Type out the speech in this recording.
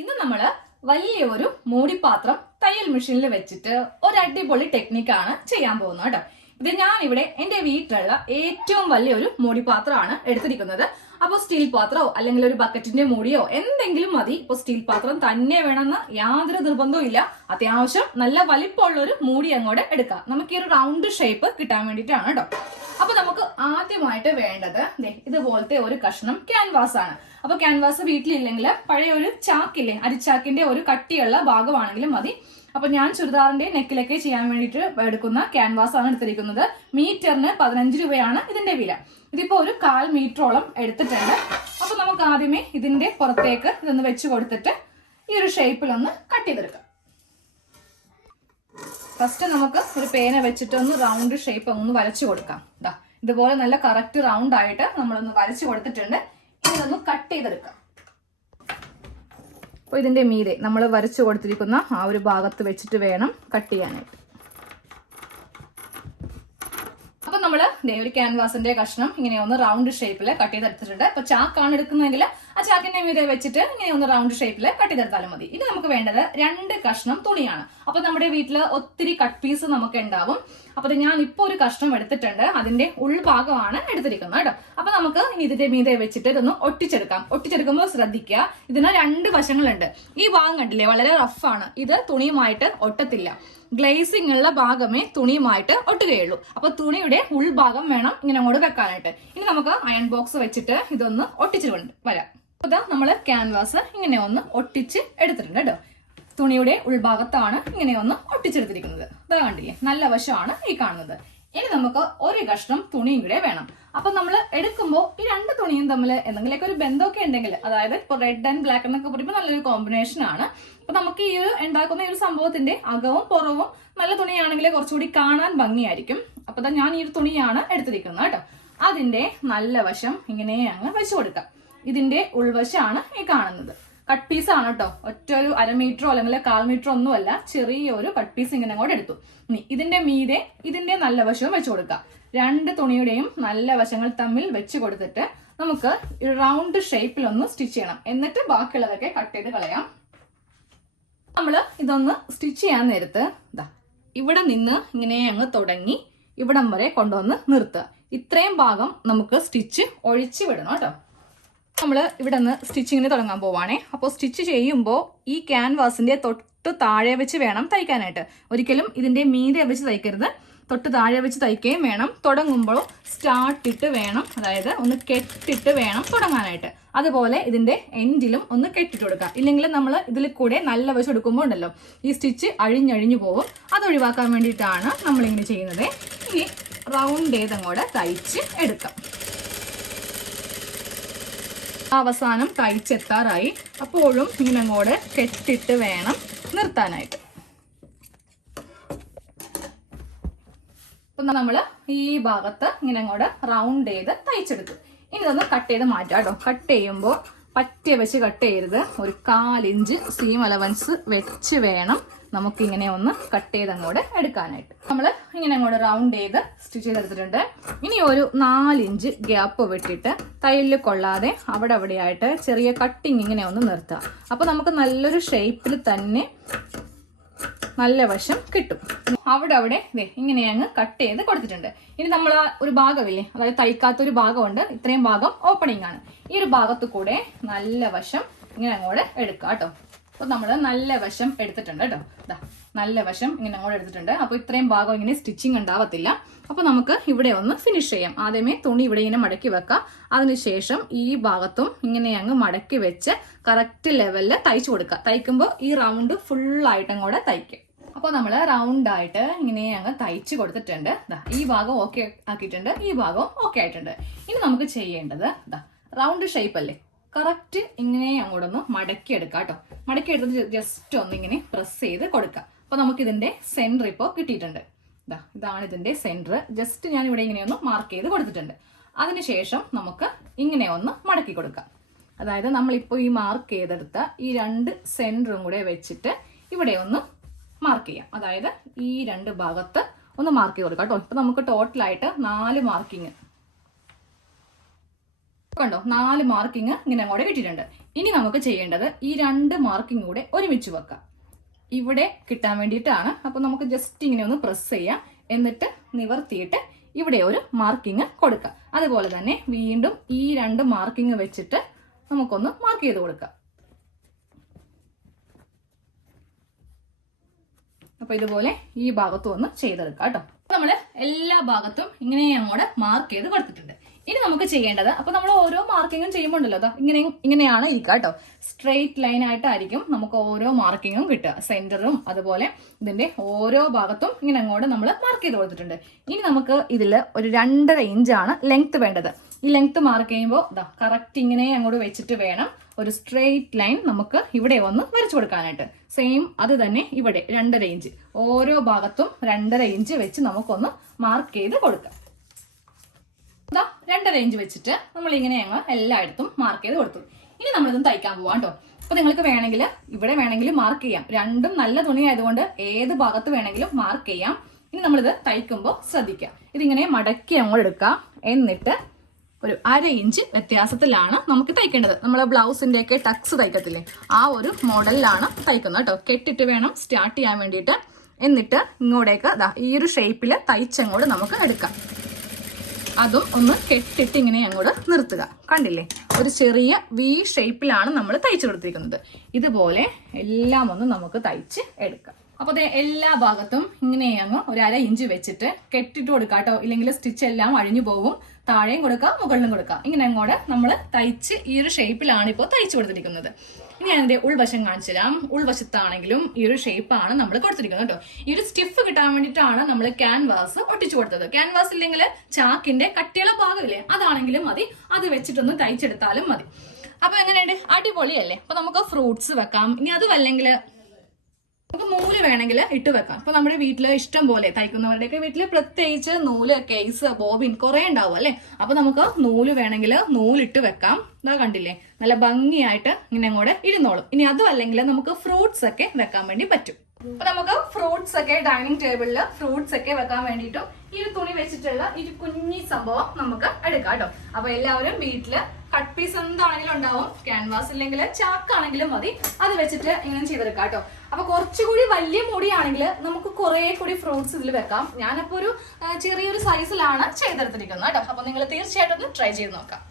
ഇന്ന് നമ്മള് വലിയൊരു മൂടിപ്പാത്രം തയ്യൽ മെഷീനിൽ വെച്ചിട്ട് ഒരു അടിപൊളി ടെക്നിക്കാണ് ചെയ്യാൻ പോകുന്നത് കേട്ടോ. ഇത് ഞാനിവിടെ എന്റെ വീട്ടിലുള്ള ഏറ്റവും വലിയൊരു മൂടിപ്പാത്രമാണ് എടുത്തിരിക്കുന്നത്. അപ്പോൾ സ്റ്റീൽ പാത്രമോ അല്ലെങ്കിൽ ഒരു ബക്കറ്റിന്റെ മൂടിയോ എന്തെങ്കിലും മതി. ഇപ്പൊ സ്റ്റീൽ പാത്രം തന്നെ വേണമെന്ന് യാതൊരു നിർബന്ധവും ഇല്ല. അത്യാവശ്യം നല്ല വലിപ്പമുള്ള ഒരു മൂടി അങ്ങോട്ട് എടുക്കാം. നമുക്ക് ഈ ഒരു റൗണ്ട് ഷേപ്പ് കിട്ടാൻ വേണ്ടിയിട്ടാണ് കേട്ടോ. അപ്പൊ നമുക്ക് ആദ്യമായിട്ട് വേണ്ടത് ഇതുപോലത്തെ ഒരു കഷ്ണം ക്യാൻവാസ് ആണ്. അപ്പൊ ക്യാൻവാസ് വീട്ടിലില്ലെങ്കിൽ പഴയ ഒരു ചാക്കില്ലേ, അരിച്ചാക്കിന്റെ ഒരു കട്ടിയുള്ള ഭാഗമാണെങ്കിലും മതി. അപ്പൊ ഞാൻ ചുരിദാറിന്റെ നെക്കിലൊക്കെ ചെയ്യാൻ വേണ്ടിയിട്ട് എടുക്കുന്ന ക്യാൻവാസ് ആണ് എടുത്തിരിക്കുന്നത്. മീറ്ററിന് 15 രൂപയാണ് ഇതിന്റെ വില. ഇതിപ്പോ ഒരു 1/4 മീറ്ററോളം എടുത്തിട്ടുണ്ട്. അപ്പൊ നമുക്ക് ആദ്യമേ ഇതിന്റെ പുറത്തേക്ക് ഇതൊന്ന് വെച്ച് കൊടുത്തിട്ട് ഈ ഒരു ഷേപ്പിലൊന്ന് കട്ട് ചെയ്തെടുക്കാം. ഫസ്റ്റ് നമുക്ക് ഒരു പേന വെച്ചിട്ട് ഒന്ന് റൗണ്ട് ഷേപ്പ് ഒന്ന് വരച്ചു കൊടുക്കാം. ഇതുപോലെ നല്ല കറക്റ്റ് റൗണ്ട് ആയിട്ട് നമ്മളൊന്ന് വരച്ചു കൊടുത്തിട്ടുണ്ട്. ഇതൊന്ന് കട്ട് ചെയ്തെടുക്കാം. അപ്പോൾ ഇതിന്റെ മീതെ നമ്മൾ വരച്ചു കൊടുത്തിരിക്കുന്ന ആ ഒരു ഭാഗത്ത് വെച്ചിട്ട് വേണം കട്ട് ചെയ്യാനായിട്ട്. അപ്പൊ നമ്മള് ഒരു ക്യാൻവാസിന്റെ കഷ്ണം ഇങ്ങനെ ഒന്ന് റൗണ്ട് ഷേപ്പിൽ കട്ട് ചെയ്തെടുത്തിട്ടുണ്ട്. അപ്പൊ ചാക്കാണ് എടുക്കുന്നതെങ്കിൽ ആ ചാക്കിന്റെ മീതെ വെച്ചിട്ട് ഇങ്ങനെ ഒന്ന് റൗണ്ട് ഷേപ്പിൽ കട്ട് ചെയ്തെടുത്താലും മതി. ഇനി നമുക്ക് വേണ്ടത് 2 കഷ്ണം തുണിയാണ്. അപ്പൊ നമ്മുടെ വീട്ടില് ഒത്തിരി കട്ട് പീസ് നമുക്ക് ഉണ്ടാവും. അപ്പൊ ഞാൻ ഇപ്പൊ ഒരു കഷ്ണം എടുത്തിട്ടുണ്ട്. അതിന്റെ ഉൾഭാഗമാണ് എടുത്തിരിക്കുന്നത് കേട്ടോ. അപ്പൊ നമുക്ക് ഇനി ഇതിന്റെ മീതെ വെച്ചിട്ട് ഇതൊന്ന് ഒട്ടിച്ചെടുക്കാം. ഒട്ടിച്ചെടുക്കുമ്പോൾ ശ്രദ്ധിക്കുക, ഇതിന് 2 വശങ്ങളുണ്ട്. ഈ ഭാഗം കണ്ടില്ലേ, വളരെ റഫാണ്. ഇത് തുണിയുമായിട്ട് ഒട്ടത്തില്ല. ഗ്ലേസിംഗ് ഉള്ള ഭാഗമേ തുണിയുമായിട്ട് ഒട്ടുകയുള്ളൂ. അപ്പൊ തുണിയുടെ ഉൾഭാഗം വേണം ഇങ്ങനെ അങ്ങോട്ട് വെക്കാനായിട്ട്. ഇനി നമുക്ക് അയൺ ബോക്സ് വെച്ചിട്ട് ഇതൊന്ന് ഒട്ടിച്ചുകൊണ്ട് വരാം. അപ്പൊ നമ്മള് ക്യാൻവാസ് ഇങ്ങനെ ഒന്ന് ഒട്ടിച്ച് എടുത്തിട്ടുണ്ട് കേട്ടോ. തുണിയുടെ ഉൾഭാഗത്താണ് ഇങ്ങനെ ഒന്ന് ഒട്ടിച്ചെടുത്തിരിക്കുന്നത്. ഇത് കണ്ടില്ലേ, നല്ല വശമാണ് ഈ കാണുന്നത്. ഇനി നമുക്ക് ഒരു കഷ്ണം തുണിയും കൂടെ വേണം. അപ്പൊ നമ്മൾ എടുക്കുമ്പോൾ ഈ 2 തുണിയും തമ്മിൽ എന്തെങ്കിലുമൊക്കെ ഒരു ബന്ധമൊക്കെ ഉണ്ടെങ്കിൽ, അതായത് ഇപ്പൊ റെഡ് ആൻഡ് ബ്ലാക്ക് എന്നൊക്കെ പറയുമ്പോൾ നല്ലൊരു കോമ്പിനേഷൻ ആണ്. അപ്പൊ നമുക്ക് ഈ ഒരു ഉണ്ടാക്കുന്ന ഈ ഒരു സംഭവത്തിന്റെ അകവും പുറവും നല്ല തുണിയാണെങ്കിൽ കുറച്ചുകൂടി കാണാൻ ഭംഗിയായിരിക്കും. അപ്പൊ ഞാൻ ഈ ഒരു തുണിയാണ് എടുത്തിരിക്കുന്നത് കേട്ടോ. അതിന്റെ നല്ല വശം ഇങ്ങനെ അങ്ങ് വെച്ചു കൊടുക്കാം. ഇതിന്റെ ഉൾവശമാണ് ഈ കാണുന്നത്. കട്ട് പീസ് ആണ് കേട്ടോ. ഒറ്റ ഒരു 1/2 മീറ്ററോ അല്ലെങ്കിൽ 1/4 മീറ്ററോ ഒന്നുമല്ല, ചെറിയൊരു കട്ട് പീസ് ഇങ്ങനെ കൂടെ എടുത്തു. ഇനി ഇതിന്റെ മീതെ ഇതിന്റെ നല്ല വശവും വെച്ചു കൊടുക്കാം. 2 തുണിയുടെയും നല്ല വശങ്ങൾ തമ്മിൽ വെച്ച് കൊടുത്തിട്ട് നമുക്ക് റൗണ്ട് ഷേപ്പിൽ ഒന്ന് സ്റ്റിച്ച് ചെയ്യണം. എന്നിട്ട് ബാക്കിയുള്ളതൊക്കെ കട്ട് ചെയ്ത് കളയാം. നമ്മള് ഇതൊന്ന് സ്റ്റിച്ച് ചെയ്യാൻ നേരത്ത് ഇവിടെ നിന്ന് ഇങ്ങനെ അങ്ങ് തുടങ്ങി ഇവിടം വരെ കൊണ്ടുവന്ന് നിർത്തുക. ഇത്രയും ഭാഗം നമുക്ക് സ്റ്റിച്ച് ഒഴിച്ചു വിടണം കേട്ടോ. നമ്മൾ ഇവിടെ നിന്ന് സ്റ്റിച്ചിങ്ങിന് തുടങ്ങാൻ പോവാണേ. അപ്പോൾ സ്റ്റിച്ച് ചെയ്യുമ്പോൾ ഈ ക്യാൻവാസിന്റെ തൊട്ട് താഴെ വെച്ച് വേണം തയ്ക്കാനായിട്ട്. ഒരിക്കലും ഇതിന്റെ മീതെ വെച്ച് തയ്ക്കരുത്. തൊട്ട് താഴെ വെച്ച് തയ്ക്കുകയും വേണം. തുടങ്ങുമ്പോൾ സ്റ്റാർട്ടിട്ട് വേണം, അതായത് ഒന്ന് കെട്ടിട്ട് വേണം തുടങ്ങാനായിട്ട്. അതുപോലെ ഇതിന്റെ എൻഡിലും ഒന്ന് കെട്ടിട്ട് കൊടുക്കുക. ഇല്ലെങ്കിൽ നമ്മൾ ഇതിൽ കൂടെ നല്ല വശം എടുക്കുമ്പോൾ ഉണ്ടല്ലോ, ഈ സ്റ്റിച്ച് അഴിഞ്ഞഴിഞ്ഞു പോകും. അത് ഒഴിവാക്കാൻ വേണ്ടിയിട്ടാണ് നമ്മളിങ്ങനെ ചെയ്യുന്നത്. ഇനി റൗണ്ട് ചെയ്തങ്ങോട്ട് തയ്ച്ച് എടുക്കാം. അവസാനം തയ്ച്ചെത്താറായി. അപ്പോഴും ഇങ്ങനെ അങ്ങോട്ട് കെട്ടിട്ട് വേണം നിർത്താനായിട്ട്. അപ്പൊ നമ്മള് ഈ ഭാഗത്ത് ഇങ്ങനെ അങ്ങോട്ട് റൗണ്ട് ചെയ്ത് തയ്ച്ചെടുത്തു. ഇനി ഇതൊന്ന് കട്ട് ചെയ്ത് മാറ്റാം കേട്ടോ. കട്ട് ചെയ്യുമ്പോൾ പറ്റിയ വെച്ച് കട്ട് ചെയ്യരുത്. ഒരു 1/4 ഇഞ്ച് സീം അലവൻസ് വെച്ച് വേണം നമുക്കിങ്ങനെ ഒന്ന് കട്ട് ചെയ്ത് അങ്ങോട്ട് എടുക്കാനായിട്ട്. നമ്മൾ ഇങ്ങനെ അങ്ങോട്ട് റൗണ്ട് ചെയ്ത് സ്റ്റിച്ച് ചെയ്തെടുത്തിട്ടുണ്ട്. ഇനി ഒരു 4 ഇഞ്ച് ഗ്യാപ്പ് വിട്ടിട്ട് തയ്യലിൽ കൊള്ളാതെ അവിടെ അവിടെയായിട്ട് ചെറിയ കട്ടിങ് ഇങ്ങനെ ഒന്ന് നിർത്തുക. അപ്പൊ നമുക്ക് നല്ലൊരു ഷേപ്പിൽ തന്നെ നല്ല വശം കിട്ടും. അവിടെ ഇങ്ങനെ അങ്ങ് കട്ട് ചെയ്ത് കൊടുത്തിട്ടുണ്ട്. ഇനി നമ്മൾ ഒരു ഭാഗമില്ലേ, അതായത് തയ്ക്കാത്തൊരു ഭാഗമുണ്ട്. ഇത്രയും ഭാഗം ഓപ്പണിംഗ് ആണ്. ഈ ഒരു ഭാഗത്ത് കൂടെ നല്ല വശം ഇങ്ങനെ അങ്ങോട്ട് എടുക്കാം കേട്ടോ. അപ്പൊ നമ്മൾ നല്ല വശം എടുത്തിട്ടുണ്ട് കേട്ടോ. നല്ല വശം ഇങ്ങനെ അങ്ങോട്ട് എടുത്തിട്ടുണ്ട്. അപ്പൊ ഇത്രയും ഭാഗം ഇങ്ങനെ സ്റ്റിച്ചിങ് ഉണ്ടാവത്തില്ല. അപ്പൊ നമുക്ക് ഇവിടെ ഒന്ന് ഫിനിഷ് ചെയ്യാം. ആദ്യമേ തുണി ഇവിടെ ഇങ്ങനെ മടക്കി വെക്കാം. അതിനുശേഷം ഈ ഭാഗത്തും ഇങ്ങനെ അങ്ങ് മടക്കി വെച്ച് കറക്റ്റ് ലെവലിൽ തയ്ച്ചു കൊടുക്കുക. തയ്ക്കുമ്പോൾ ഈ റൗണ്ട് ഫുള്ളായിട്ട് അങ്ങോട്ട് തയ്ക്കും. അപ്പോൾ നമ്മൾ റൗണ്ട് ആയിട്ട് ഇങ്ങനെ അങ്ങ് തയ്ച്ചു കൊടുത്തിട്ടുണ്ട്. ഈ ഭാഗം ഓക്കെ ആക്കിയിട്ടുണ്ട്, ഈ ഭാഗവും ഓക്കെ ആയിട്ടുണ്ട്. ഇനി നമുക്ക് ചെയ്യേണ്ടത് റൗണ്ട് ഷേപ്പ് അല്ലേ, കറക്റ്റ് ഇങ്ങനെ അങ്ങോട്ടൊന്ന് മടക്കി എടുക്കാം കേട്ടോ. മടക്കി എടുത്തിട്ട് ജസ്റ്റ് ഒന്ന് ഇങ്ങനെ പ്രസ് ചെയ്ത് കൊടുക്കാം. അപ്പൊ നമുക്ക് ഇതിന്റെ സെന്റർ ഇപ്പോൾ കിട്ടിയിട്ടുണ്ട്. ഇതാണ് ഇതിന്റെ സെന്റർ. ജസ്റ്റ് ഞാൻ ഇവിടെ ഇങ്ങനെ ഒന്ന് മാർക്ക് ചെയ്ത് കൊടുത്തിട്ടുണ്ട്. അതിനുശേഷം നമുക്ക് ഇങ്ങനെ ഒന്ന് മടക്കി കൊടുക്കാം. അതായത് നമ്മളിപ്പോൾ ഈ മാർക്ക് ചെയ്തെടുത്ത ഈ 2 സെന്ററും കൂടെ വെച്ചിട്ട് ഇവിടെ ഒന്ന് മാർക്ക് ചെയ്യാം. അതായത് ഈ 2 ഭാഗത്ത് ഒന്ന് മാർക്ക് ചെയ്ത് കൊടുക്കാം കേട്ടോ. ഇപ്പൊ നമുക്ക് ടോട്ടലായിട്ട് 4 മാർക്കിങ് കണ്ടോ 4 മാർക്കിങ് ഇങ്ങനെ അങ്ങോട്ട് കിട്ടിയിട്ടുണ്ട്. ഇനി നമുക്ക് ചെയ്യേണ്ടത് ഈ 2 മാർക്കിങ് കൂടെ ഒരുമിച്ച് വെക്കാം. ഇവിടെ കിട്ടാൻ വേണ്ടിയിട്ടാണ്. അപ്പൊ നമുക്ക് ജസ്റ്റ് ഇങ്ങനെ ഒന്ന് പ്രസ് ചെയ്യാം, എന്നിട്ട് നിവർത്തിയിട്ട് ഇവിടെ ഒരു മാർക്കിങ് കൊടുക്കാം. അതുപോലെ തന്നെ വീണ്ടും ഈ 2 മാർക്കിങ് വെച്ചിട്ട് നമുക്കൊന്ന് മാർക്ക് ചെയ്ത് കൊടുക്കാം. അപ്പൊ ഇതുപോലെ ഈ ഭാഗത്തും ഒന്ന് ചെയ്തെടുക്കാം കേട്ടോ. നമ്മള് എല്ലാ ഭാഗത്തും ഇങ്ങനെ അങ്ങോട്ട് മാർക്ക് ചെയ്ത് കൊടുത്തിട്ടുണ്ട്. ഇനി നമുക്ക് ചെയ്യേണ്ടത്, അപ്പൊ നമ്മൾ ഓരോ മാർക്കിങ്ങും ചെയ്യുമ്പോണ്ടല്ലോ അതാ ഇങ്ങനെയാണ് ഇരിക്കുക കേട്ടോ. സ്ട്രെയിറ്റ് ലൈൻ ആയിട്ടായിരിക്കും നമുക്ക് ഓരോ മാർക്കിങ്ങും കിട്ടുക. സെന്ററും അതുപോലെ ഇതിന്റെ ഓരോ ഭാഗത്തും ഇങ്ങനെ അങ്ങോട്ട് നമ്മൾ മാർക്ക് ചെയ്ത് കൊടുത്തിട്ടുണ്ട്. ഇനി നമുക്ക് ഇതിൽ ഒരു 2.5 ഇഞ്ചാണ് ലെങ്ത് വേണ്ടത്. ഈ ലെങ്ത് മാർക്ക് ചെയ്യുമ്പോൾ ഇതാ കറക്റ്റ് ഇങ്ങനെ അങ്ങോട്ട് വെച്ചിട്ട് വേണം ഒരു സ്ട്രെയിറ്റ് ലൈൻ നമുക്ക് ഇവിടെ ഒന്ന് വരച്ചു കൊടുക്കാനായിട്ട്. സെയിം അത് തന്നെ ഇവിടെ 2.5 ഇഞ്ച്, ഓരോ ഭാഗത്തും 2.5 ഇഞ്ച് വെച്ച് നമുക്കൊന്ന് മാർക്ക് ചെയ്ത് കൊടുക്കാം. 2.5 ഇഞ്ച് വെച്ചിട്ട് നമ്മൾ ഇങ്ങനെ അങ്ങ് എല്ലായിടത്തും മാർക്ക് ചെയ്ത് കൊടുത്തു. ഇനി നമ്മളിതും തയ്ക്കാൻ പോവാം കേട്ടോ. അപ്പൊ നിങ്ങൾക്ക് വേണമെങ്കിൽ ഇവിടെ വേണമെങ്കിൽ മാർക്ക് ചെയ്യാം. രണ്ടും നല്ല തുണി ആയതുകൊണ്ട് ഏത് ഭാഗത്ത് വേണമെങ്കിലും മാർക്ക് ചെയ്യാം. ഇനി നമ്മളിത് തയ്ക്കുമ്പോൾ ശ്രദ്ധിക്കാം. ഇതിങ്ങനെ മടക്കി അങ്ങോട്ട് എടുക്കാം. എന്നിട്ട് ഒരു 1/2 ഇഞ്ച് വ്യത്യാസത്തിലാണ് നമുക്ക് തയ്ക്കേണ്ടത്. നമ്മൾ ബ്ലൗസിന്റെ ഒക്കെ ടക്സ് തയ്ക്കത്തില്ലേ, ആ ഒരു മോഡലിലാണ് തയ്ക്കുന്നത് കേട്ടോ. കെട്ടിട്ട് വേണം സ്റ്റാർട്ട് ചെയ്യാൻ വേണ്ടിയിട്ട്. എന്നിട്ട് ഇങ്ങോട്ടേക്ക് ഈ ഒരു ഷേപ്പിൽ തയ്ച്ചങ്ങോട്ട് നമുക്ക് എടുക്കാം. അതും ഒന്ന് കെട്ടിട്ട് ഇങ്ങനെ അങ്ങോട്ട് നിർത്തുക. കണ്ടില്ലേ, ഒരു ചെറിയ വി ഷേപ്പിലാണ് നമ്മൾ തയ്ച്ചു കൊടുത്തിരിക്കുന്നത്. ഇതുപോലെ എല്ലാം ഒന്ന് നമുക്ക് തയ്ച്ച് എടുക്കാം. അപ്പൊ അതെ എല്ലാ ഭാഗത്തും ഇങ്ങനെ അങ്ങ് ഒരു 1/2 ഇഞ്ച് വെച്ചിട്ട് കെട്ടിട്ട് കൊടുക്കാം കേട്ടോ. ഇല്ലെങ്കിൽ സ്റ്റിച്ച് എല്ലാം അഴിഞ്ഞു പോകും. താഴെയും കൊടുക്കാം, മുകളിലും കൊടുക്കാം. ഇങ്ങനെ അങ്ങോട്ട് നമ്മൾ തയ്ച്ച് ഈ ഒരു ഷേപ്പിലാണ് ഇപ്പോൾ തയ്ച്ചു കൊടുത്തിരിക്കുന്നത്. ഇനി അതിന്റെ ഉൾവശം കാണിച്ചു തരാം. ഉൾവശത്താണെങ്കിലും ഈ ഒരു ഷേപ്പാണ് നമ്മൾ കൊടുത്തിരിക്കുന്നത് കേട്ടോ. ഈ ഒരു സ്റ്റിഫ് കിട്ടാൻ വേണ്ടിയിട്ടാണ് നമ്മൾ ക്യാൻവാസ് ഒട്ടിച്ചു കൊടുത്തത്. ക്യാൻവാസ് ഇല്ലെങ്കിൽ ചാക്കിന്റെ കട്ടിയുള്ള ഭാഗമില്ലേ, അതാണെങ്കിലും മതി. അത് വെച്ചിട്ടൊന്ന് തയ്ച്ചെടുത്താലും മതി. അപ്പൊ എങ്ങനെയുണ്ട്, അടിപൊളിയല്ലേ? അപ്പൊ നമുക്ക് ഫ്രൂട്ട്സ് വെക്കാം. ഇനി അതും അല്ലെങ്കിൽ നമുക്ക് നൂല് വേണമെങ്കിൽ ഇട്ട് വെക്കാം. ഇപ്പൊ നമ്മുടെ വീട്ടില് ഇഷ്ടം പോലെ തയ്ക്കുന്നവരുടെയൊക്കെ വീട്ടില് പ്രത്യേകിച്ച് നൂല്, കേസ്, ബോബിൻ കുറെ ഉണ്ടാവും അല്ലെ. അപ്പൊ നമുക്ക് നൂല് വേണമെങ്കിൽ നൂലിട്ട് വെക്കാം. ഇതാ കണ്ടില്ലേ, നല്ല ഭംഗിയായിട്ട് ഇങ്ങനെ അങ്ങോട്ട് ഇരുന്നോളും. ഇനി അതും അല്ലെങ്കിൽ നമുക്ക് ഫ്രൂട്ട്സ് ഒക്കെ വെക്കാൻ വേണ്ടി പറ്റും. അപ്പൊ നമുക്ക് ഫ്രൂട്ട്സ് ഒക്കെ ഡൈനിങ് ടേബിളില് ഫ്രൂട്ട്സ് ഒക്കെ വെക്കാൻ വേണ്ടിയിട്ടും ഈ ഒരു തുണി വെച്ചിട്ടുള്ള ഈ കുഞ്ഞി സംഭവം നമുക്ക് എടുക്കാം കേട്ടോ. അപ്പൊ എല്ലാവരും വീട്ടില് കട്ട് പീസ് എന്താണെങ്കിലും ഉണ്ടാവും. ക്യാൻവാസ് ഇല്ലെങ്കിൽ ചാക്കാണെങ്കിലും മതി. അത് വെച്ചിട്ട് ഇങ്ങനെ ചെയ്തെടുക്കാം കേട്ടോ. അപ്പൊ കുറച്ചുകൂടി വലിയ മുടിയാണെങ്കിൽ നമുക്ക് കുറെ കൂടി ഫ്രൂട്ട്സ് ഇതിൽ വെക്കാം. ഞാനപ്പോ ഒരു ചെറിയൊരു സൈസിലാണ് ചെയ്തെടുത്തിരിക്കുന്നത് കേട്ടോ. അപ്പൊ നിങ്ങൾ തീർച്ചയായിട്ടും ഒന്ന് ട്രൈ ചെയ്ത് നോക്കാം.